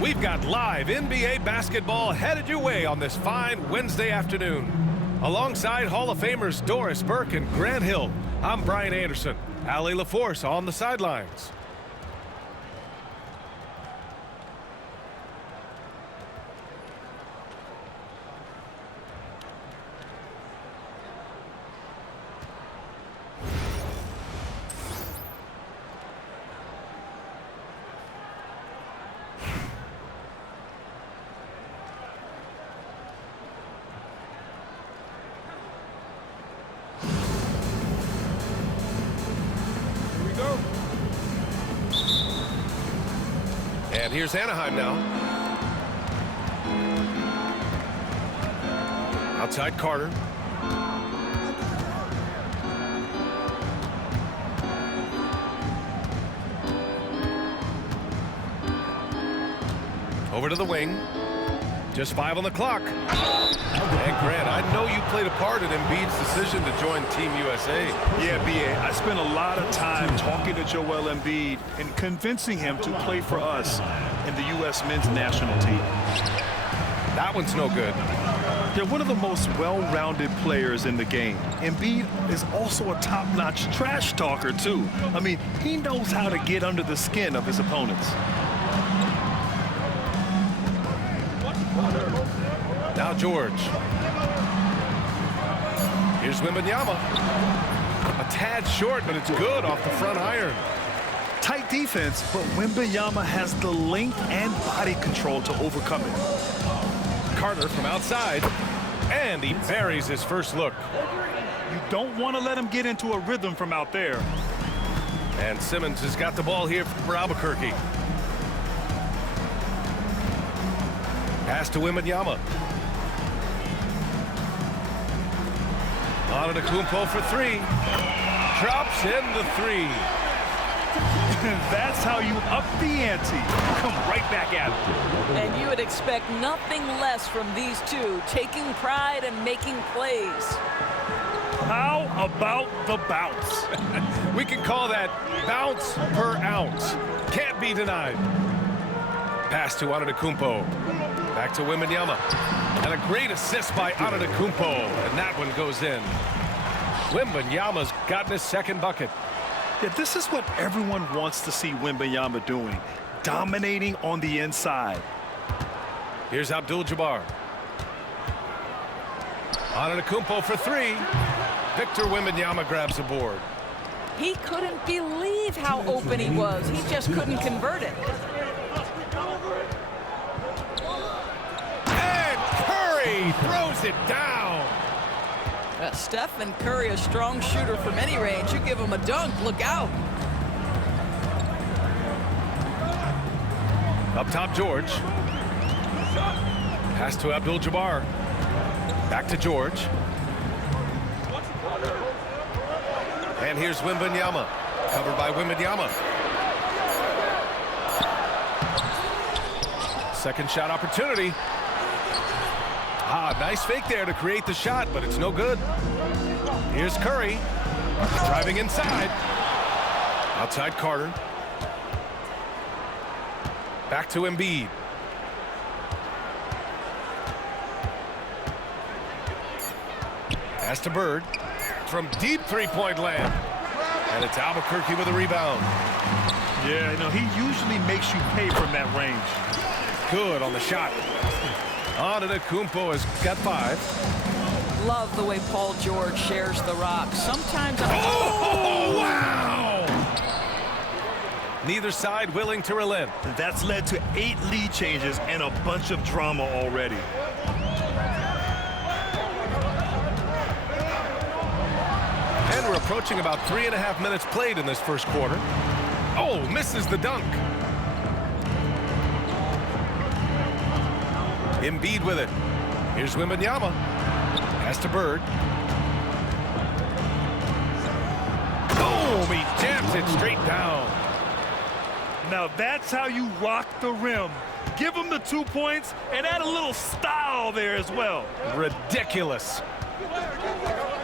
We've got live NBA basketball headed your way on this fine Wednesday afternoon. Alongside Hall of Famers Doris Burke and Grant Hill, I'm Brian Anderson. Allie LaForce on the sidelines. And here's Anaheim now. Outside Carter. Over to the wing. Just 5 on the clock. And Grant, I know you played a part in Embiid's decision to join Team USA. Yeah, B.A. I spent a lot of time talking to Joel Embiid and convincing him to play for us in the U.S. men's national team. That one's no good. They're one of the most well-rounded players in the game. Embiid is also a top-notch trash talker, too. I mean, he knows how to get under the skin of his opponents. Now George. Here's Wembanyama. A tad short, but it's good off the front iron. Tight defense, but Wembanyama has the length and body control to overcome it. Carter from outside, and he buries his first look. You don't want to let him get into a rhythm from out there. And Simmons has got the ball here for Albuquerque. Pass to Wembanyama. Antetokounmpo for 3. Drops in the 3. That's how you up the ante. Come right back at it. And you would expect nothing less from these two, taking pride and making plays. How about the bounce? We can call that bounce per ounce. Can't be denied. Pass to Antetokounmpo. Back to Wembanyama. And a great assist by Antetokounmpo. And that one goes in. Wembanyama's gotten his second bucket. Yeah, this is what everyone wants to see Wembanyama doing. Dominating on the inside. Here's Abdul-Jabbar. Antetokounmpo for 3. Victor Wembanyama grabs the board. He couldn't believe how open he was. He just couldn't convert it. And Curry throws it down. Steph and Curry, a strong shooter from any range. You give him a dunk, look out. Up top, George. Pass to Abdul-Jabbar. Back to George. And here's Wembanyama. Covered by Wembanyama. Second shot opportunity. Nice fake there to create the shot, but it's no good. Here's Curry. Driving inside. Outside Carter. Back to Embiid. Pass to Bird. From deep three-point land. And it's Albuquerque with a rebound. Yeah, you know, he usually makes you pay from that range. Good on the shot. Antetokounmpo has got 5. Love the way Paul George shares the rock. Sometimes Oh, wow! Neither side willing to relent. That's led to 8 lead changes and a bunch of drama already. And we're approaching about 3.5 minutes played in this first quarter. Oh, misses the dunk. Embiid with it. Here's Wembanyama. Pass to Bird. Boom! He jams it straight down. Now that's how you rock the rim. Give him the 2 points and add a little style there as well. Ridiculous.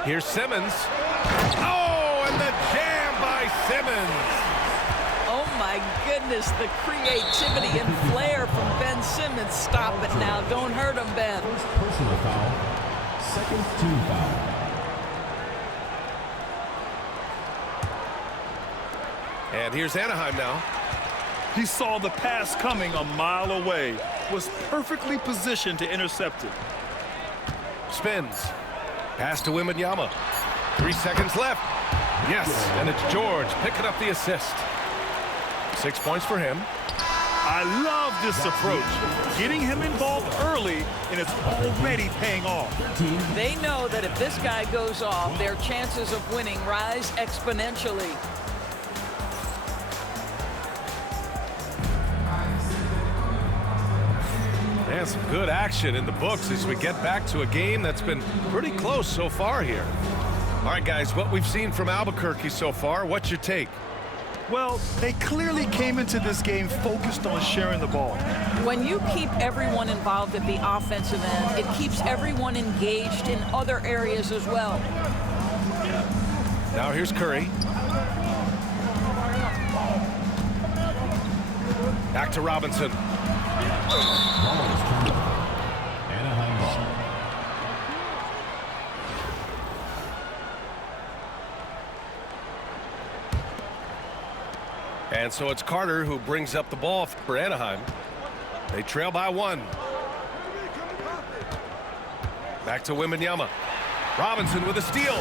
Here's Simmons. Oh, and the jam by Simmons. oh my goodness, the creativity and flair from Ben Now, don't hurt him, Ben. First personal foul, second team foul. And here's Anaheim now. He saw the pass coming a mile away, was perfectly positioned to intercept it. Spins. Pass to Wembanyama. 3 seconds left. Yes, and it's George picking up the assist. 6 points for him. I love this approach. Getting him involved early, and it's already paying off. They know that if this guy goes off, their chances of winning rise exponentially. And some good action in the books as we get back to a game that's been pretty close so far here. All right, guys, what we've seen from Albuquerque so far, what's your take? Well, they clearly came into this game focused on sharing the ball. When you keep everyone involved at the offensive end, it keeps everyone engaged in other areas as well. Now here's Curry. Back to Robinson. Anaheim ball. And so it's Carter who brings up the ball for Anaheim. They trail by 1. Back to Wembanyama. Robinson with a steal.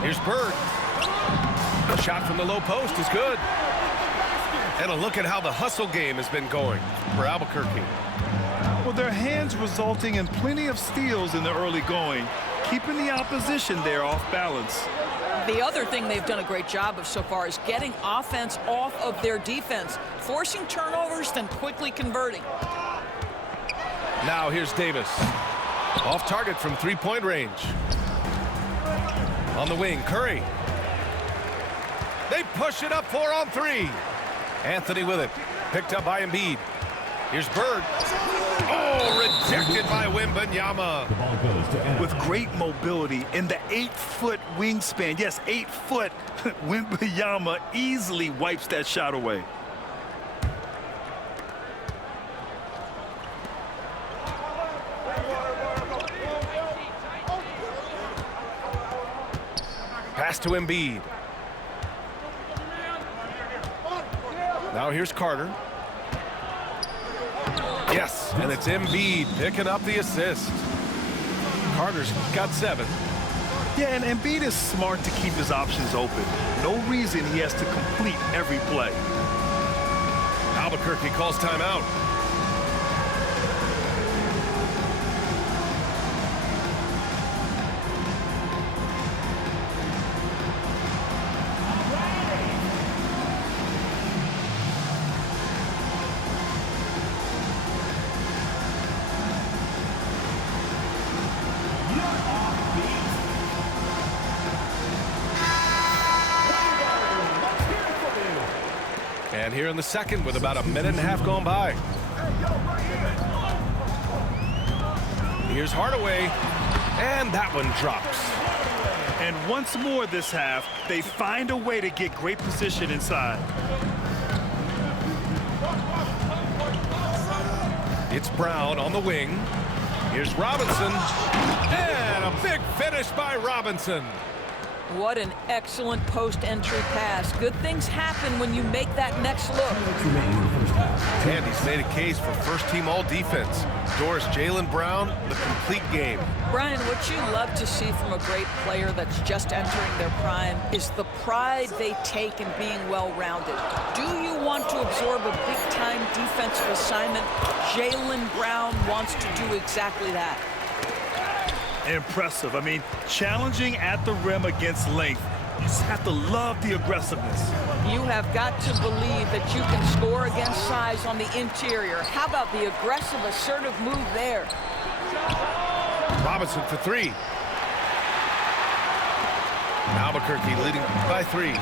Here's Bird. A shot from the low post is good. And a look at how the hustle game has been going for Albuquerque. Well, their hands resulting in plenty of steals in the early going, keeping the opposition there off balance. The other thing they've done a great job of so far is getting offense off of their defense, forcing turnovers, then quickly converting. Now here's Davis. Off target from 3-point range. On the wing, Curry. They push it up 4 on 3. Anthony with it. Picked up by Embiid. Here's Bird. Oh, rejected by Wembanyama. The ball goes to Anaheim. With great mobility in the 8-foot wingspan, yes, 8 foot, Wembanyama easily wipes that shot away. Pass to Embiid. Now here's Carter. Yes, and it's Embiid picking up the assist. Carter's got 7. Yeah, and Embiid is smart to keep his options open. No reason he has to complete every play. Albuquerque calls timeout. And here in the second with about a minute and a half gone by. Here's Hardaway, and that one drops. And once more this half, they find a way to get great position inside. It's Brown on the wing. Here's Robinson, and a big finish by Robinson. What an excellent post-entry pass. Good things happen when you make that next look. And he's made a case for first-team all-defense. Doris Jaylen Brown, the complete game. Brian, what you love to see from a great player that's just entering their prime is the pride they take in being well-rounded. Do you want to absorb a big-time defensive assignment? Jaylen Brown wants to do exactly that. Impressive. I mean, challenging at the rim against length. You just have to love the aggressiveness. You have got to believe that you can score against size on the interior. How about the aggressive, assertive move there? Robinson for 3. Albuquerque leading by 3.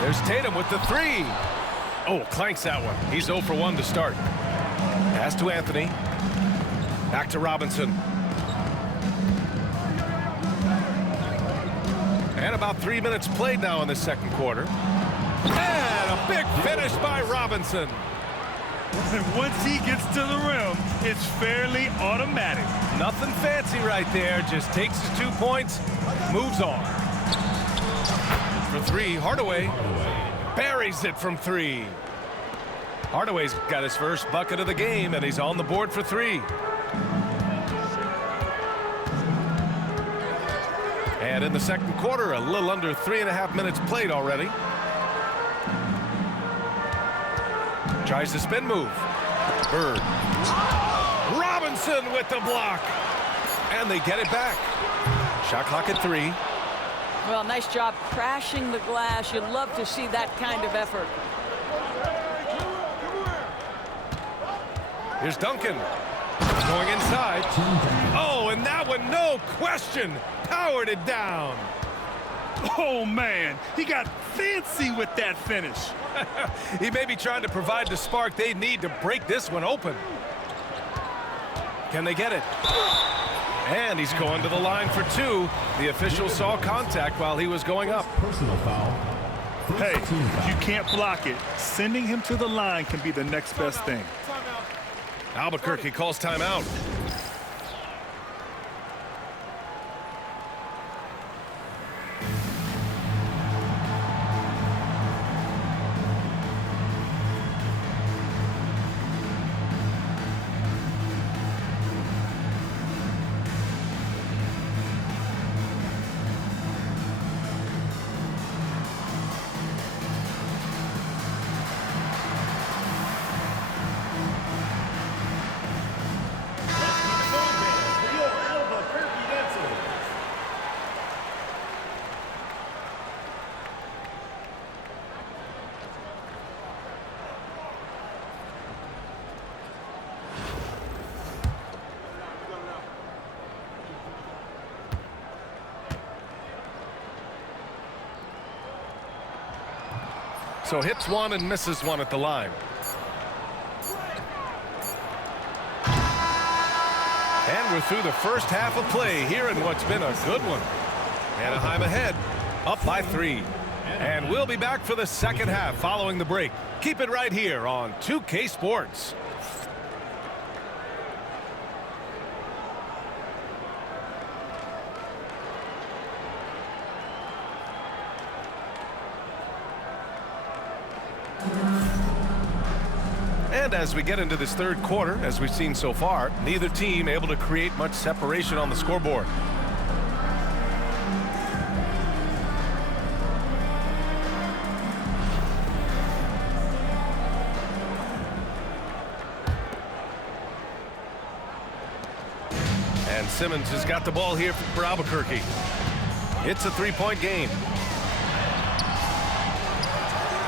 There's Tatum with the 3. Oh, clanks that one. He's 0 for 1 to start. Pass to Anthony. Back to Robinson. And about 3 minutes played now in the second quarter. And a big finish by Robinson. And once he gets to the rim, it's fairly automatic. Nothing fancy right there. Just takes his 2 points, moves on. For three, Hardaway buries it from three. Hardaway's got his first bucket of the game, and he's on the board for three. And in the second quarter, a little under 3.5 minutes played already. Tries the spin move. Bird. Robinson with the block. And they get it back. Shot clock at 3. Well, nice job crashing the glass. You'd love to see that kind of effort. Here's Duncan. Going inside. Oh, and that one, no question, powered it down. Oh, man, he got fancy with that finish. He may be trying to provide the spark they need to break this one open. Can they get it? And he's going to the line for two. The official saw contact while he was going up. Personal foul. Hey, if you can't block it, sending him to the line can be the next best thing. Albuquerque calls timeout. So hits one and misses one at the line. And we're through the first half of play here in what's been a good one. Anaheim ahead, up by 3. And we'll be back for the second half following the break. Keep it right here on 2K Sports. And as we get into this third quarter, as we've seen so far, neither team able to create much separation on the scoreboard. And Simmons has got the ball here for Albuquerque. It's a three-point game.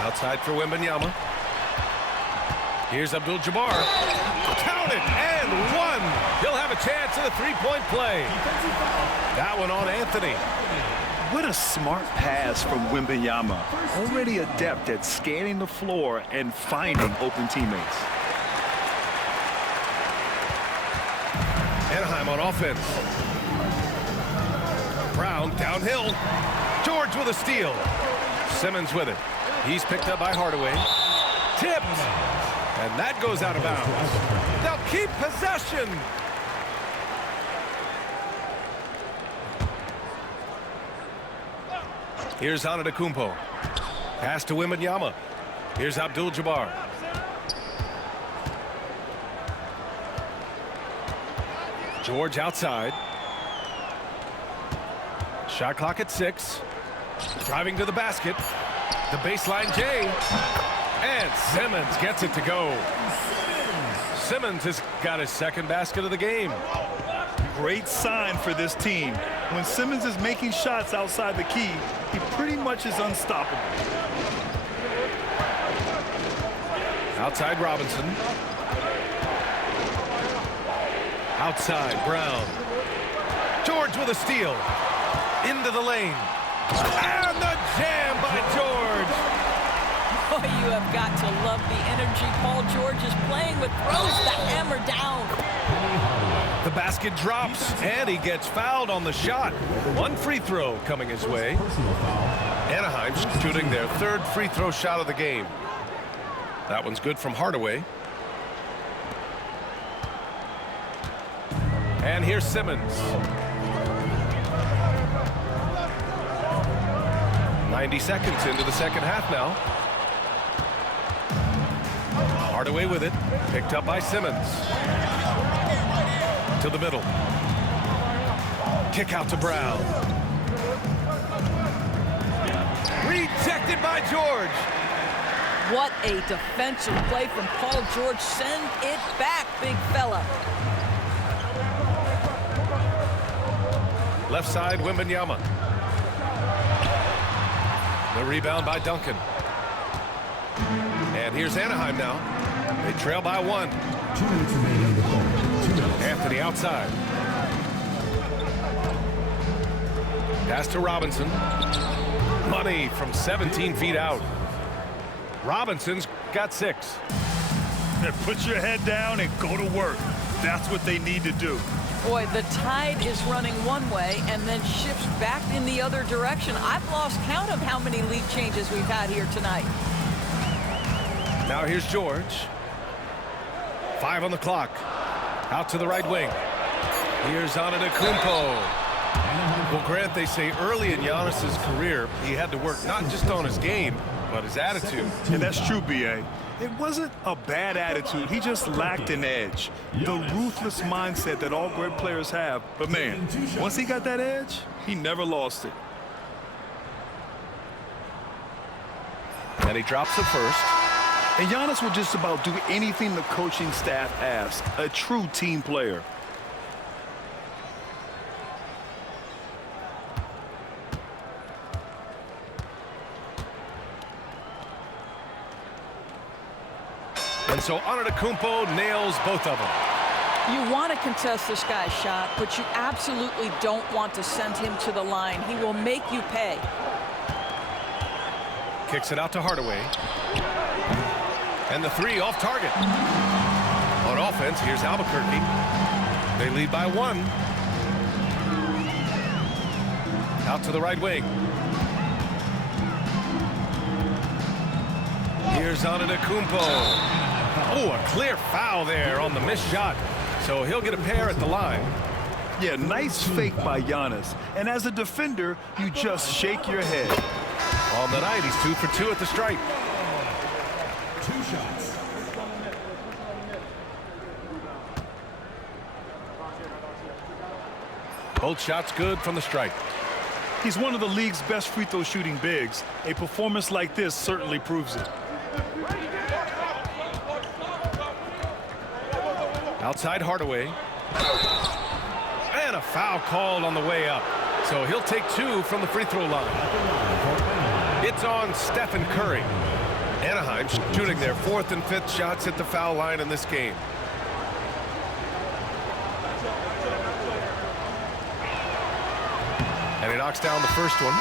Outside for Wembanyama. Here's Abdul-Jabbar. Count it, and one. He'll have a chance at a three-point play. That one on Anthony. What a smart pass from Wembanyama. Already adept at scanning the floor and finding open teammates. Anaheim on offense. Brown downhill. George with a steal. Simmons with it. He's picked up by Hardaway. Tipped. And that goes out of bounds. They'll keep possession. Here's Antetokounmpo. Pass to Wembanyama. Here's Abdul-Jabbar. George outside. Shot clock at 6. Driving to the basket. The baseline J. And Simmons gets it to go. Simmons has got his second basket of the game. Great sign for this team. When Simmons is making shots outside the key, he pretty much is unstoppable. Outside Robinson. Outside Brown. George with a steal. Into the lane. And the jam by George. Boy, you have got to love the energy Paul George is playing with. Throws the hammer down. The basket drops, and he gets fouled on the shot. One free throw coming his way. Anaheim's shooting their third free throw shot of the game. That one's good from Hardaway. And here's Simmons. 90 seconds into the second half now. Hardaway with it. Picked up by Simmons. To the middle. Kick out to Brown. Rejected by George. What a defensive play from Paul George. Send it back, big fella. Left side, Wembanyama. The rebound by Duncan. And here's Anaheim now. They trail by 1. 2 minutes remaining in the third. 2 minutes. Anthony outside. Pass to Robinson. Money from 17 feet out. Robinson's got 6. Put your head down and go to work. That's what they need to do. Boy, the tide is running one way and then shifts back in the other direction. I've lost count of how many lead changes we've had here tonight. Now here's George. 5 on the clock. Out to the right wing. Here's Antetokounmpo. Well, Grant, they say early in Giannis's career, he had to work not just on his game, but his attitude. And that's true, B.A. It wasn't a bad attitude. He just lacked an edge. The ruthless mindset that all great players have. But, man, once he got that edge, he never lost it. And he drops the first. And Giannis will just about do anything the coaching staff asks. A true team player. And so Antetokounmpo nails both of them. You want to contest this guy's shot, but you absolutely don't want to send him to the line. He will make you pay. Kicks it out to Hardaway. And the 3 off target. On offense, here's Albuquerque. They lead by 1. Out to the right wing. Here's Antetokounmpo. Oh, a clear foul there on the missed shot. So he'll get a pair at the line. Yeah, nice fake by Giannis. And as a defender, you just shake your head. On the night, he's 2 for 2 at the stripe. 2 shots. Both shots good from the stripe. He's one of the league's best free throw shooting bigs. A performance like this certainly proves it. Outside Hardaway. And a foul called on the way up. So he'll take 2 from the free throw line. It's on Stephen Curry. Anaheim shooting their 4th and 5th shots at the foul line in this game. And he knocks down the first one.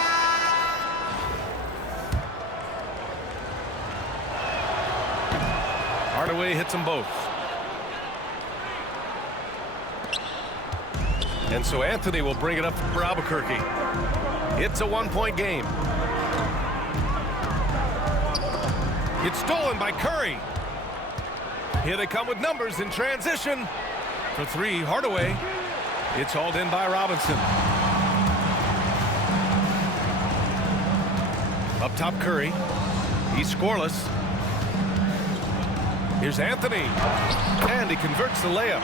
Hardaway hits them both. And so Anthony will bring it up for Albuquerque. It's a 1-point game. It's stolen by Curry. Here they come with numbers in transition. For 3, Hardaway. It's hauled in by Robinson. Up top, Curry. He's scoreless. Here's Anthony. And he converts the layup.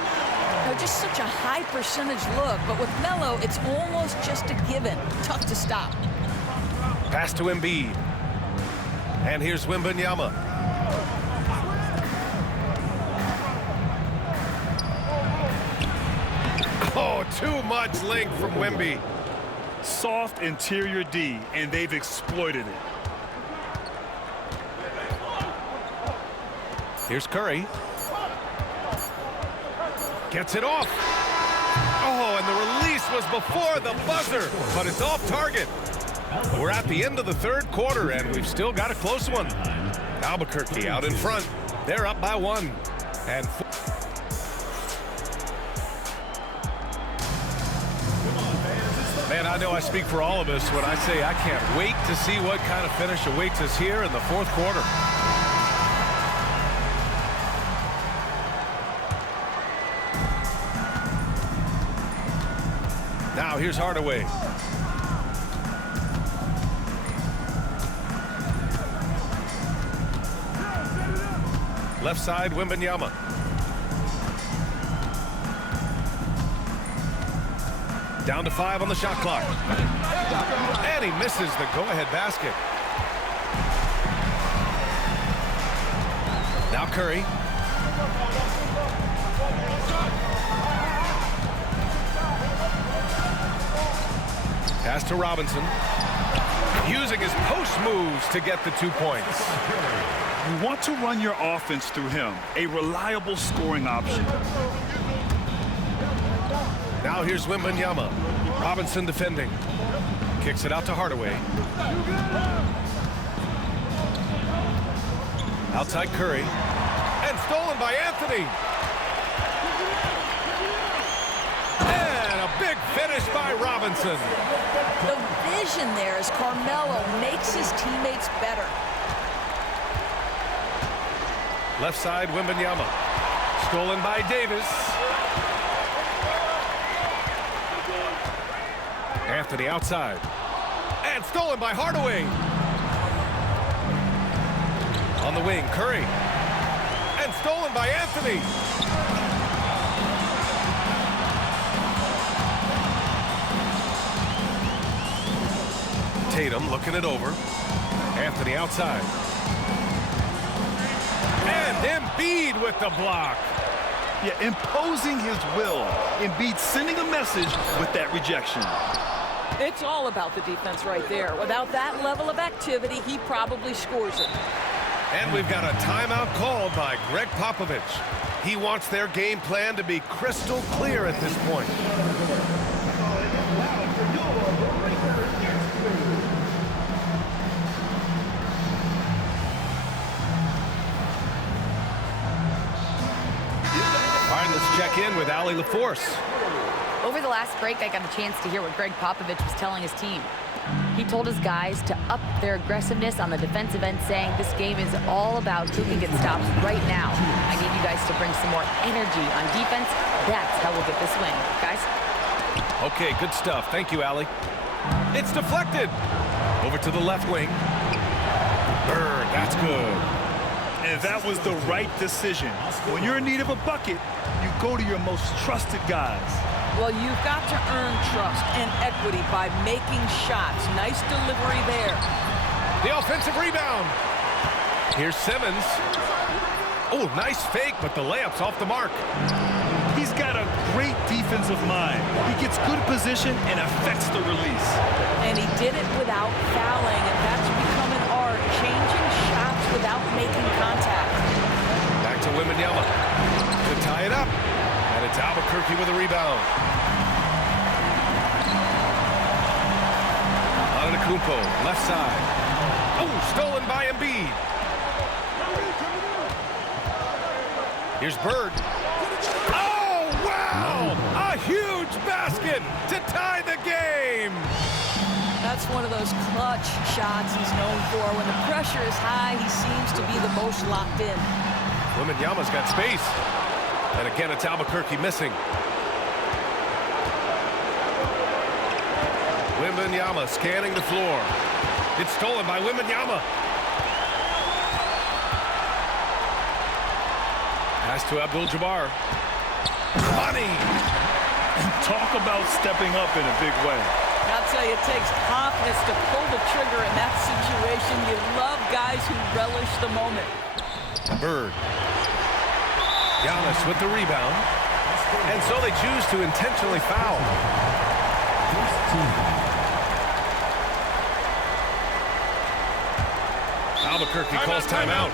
Now, just such a high percentage look, but with Melo, it's almost just a given. Tough to stop. Pass to Embiid. And here's Wembanyama. Oh, too much length from Wemby. Soft interior D, and they've exploited it. Here's Curry. Gets it off. Oh, and the release was before the buzzer, but it's off target. We're at the end of the 3rd quarter, and we've still got a close one. Albuquerque out in front. They're up by 1. And man, I know I speak for all of us when I say I can't wait to see what kind of finish awaits us here in the 4th quarter. Now here's Hardaway. Left side, Wembanyama. Down to 5 on the shot clock. And he misses the go-ahead basket. Now Curry. Pass to Robinson. Using his post moves to get the 2 points. You want to run your offense through him, a reliable scoring option. Now here's Wembanyama. Robinson defending. Kicks it out to Hardaway. Outside Curry. And stolen by Anthony. And a big finish by Robinson. The vision there as Carmelo makes his teammates better. Left side, Wembanyama. Stolen by Davis. Anthony outside. And stolen by Hardaway. On the wing, Curry. And stolen by Anthony. Tatum looking it over. Anthony outside. And Embiid with the block. Yeah, imposing his will. Embiid sending a message with that rejection. It's all about the defense right there. Without that level of activity, he probably scores it. And we've got a timeout called by Greg Popovich. He wants their game plan to be crystal clear at this point. All right, let's check in with Allie LaForce. Over the last break, I got a chance to hear what Greg Popovich was telling his team. He told his guys to up their aggressiveness on the defensive end, saying this game is all about who can get stops right now. I need you guys to bring some more energy on defense. That's how we'll get this win. Guys? Okay, good stuff. Thank you, Allie. It's deflected. Over to the left wing. Bird, that's good. And that was the right decision. When you're in need of a bucket, you go to your most trusted guys. Well, you've got to earn trust and equity by making shots. Nice delivery there. The offensive rebound. Here's Simmons. Oh, nice fake, but the layup's off the mark. He's got a great defensive mind. He gets good position and affects the release. And he did it without fouling, and that's become an art, changing shots without making contact. Back to Wembanyama to tie it up. And it's Albuquerque with a rebound. Antetokounmpo, left side. Oh, stolen by Embiid. Here's Bird. Oh, wow! A huge basket to tie the game. That's one of those clutch shots he's known for. When the pressure is high, he seems to be the most locked in. Wembanyama's got space. And again, it's Albuquerque missing. Wembanyama scanning the floor. It's stolen by Wembanyama. Pass to Abdul-Jabbar. Money. Talk about stepping up in a big way. I'll tell you, it takes confidence to pull the trigger in that situation. You love guys who relish the moment. Bird. Giannis with the rebound. And so they choose to intentionally foul. Albuquerque calls timeout.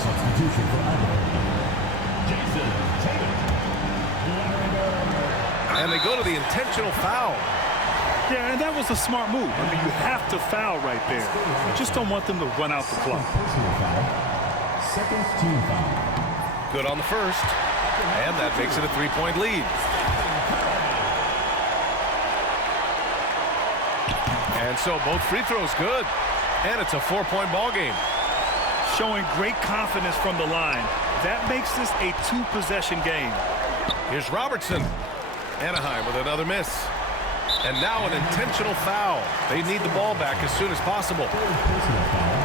Substitution for Idaho. Jason Tatum. And they go to the intentional foul. Yeah, and that was a smart move. I mean, you have to foul right there. You just don't want them to run out the clock. Personal foul. Second team foul. Good on the first. And that makes it a 3-point lead. And so both free throws good. And it's a 4-point ball game. Showing great confidence from the line. That makes this a 2-possession game. Here's Robertson. Anaheim with another miss. And now an intentional foul. They need the ball back as soon as possible. Third personal foul.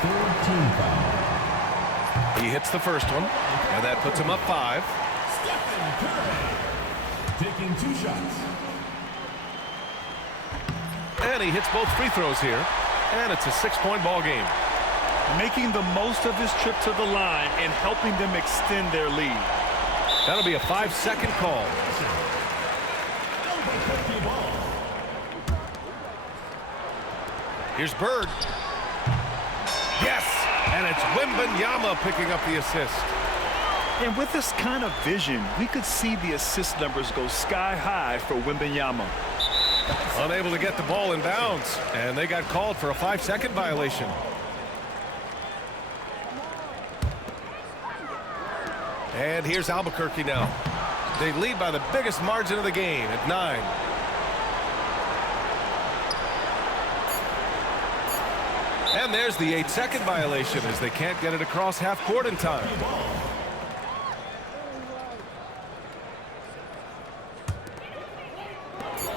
Third team foul. He hits the first one, and that puts him up 5. Stephen Curry. Taking 2 shots. And he hits both free throws here. And it's a 6-point ball game. Making the most of his trip to the line and helping them extend their lead. That'll be a 5-second call. Here's Bird. Yes! And it's Wembanyama picking up the assist. And with this kind of vision, we could see the assist numbers go sky high for Wembanyama. Unable to get the ball in bounds. And they got called for a 5-second violation. And here's Albuquerque now. They lead by the biggest margin of the game at 9. And there's the 8-second violation as they can't get it across half court in time.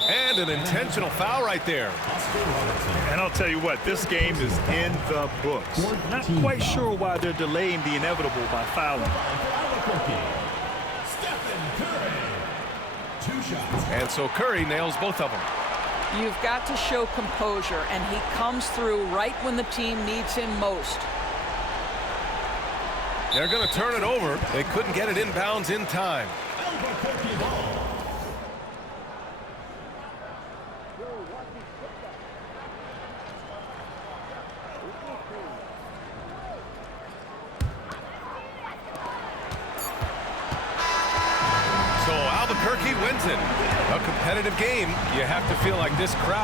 And an intentional foul right there. And I'll tell you what, this game is in the books. Not quite sure why they're delaying the inevitable by fouling. Stephen Curry. 2 shots. And so Curry nails both of them. You've got to show composure, and he comes through right when the team needs him most. They're going to turn it over. They couldn't get it inbounds in time. Albuquerque ball. So Albuquerque wins it. A competitive game. You have to feel like this crowd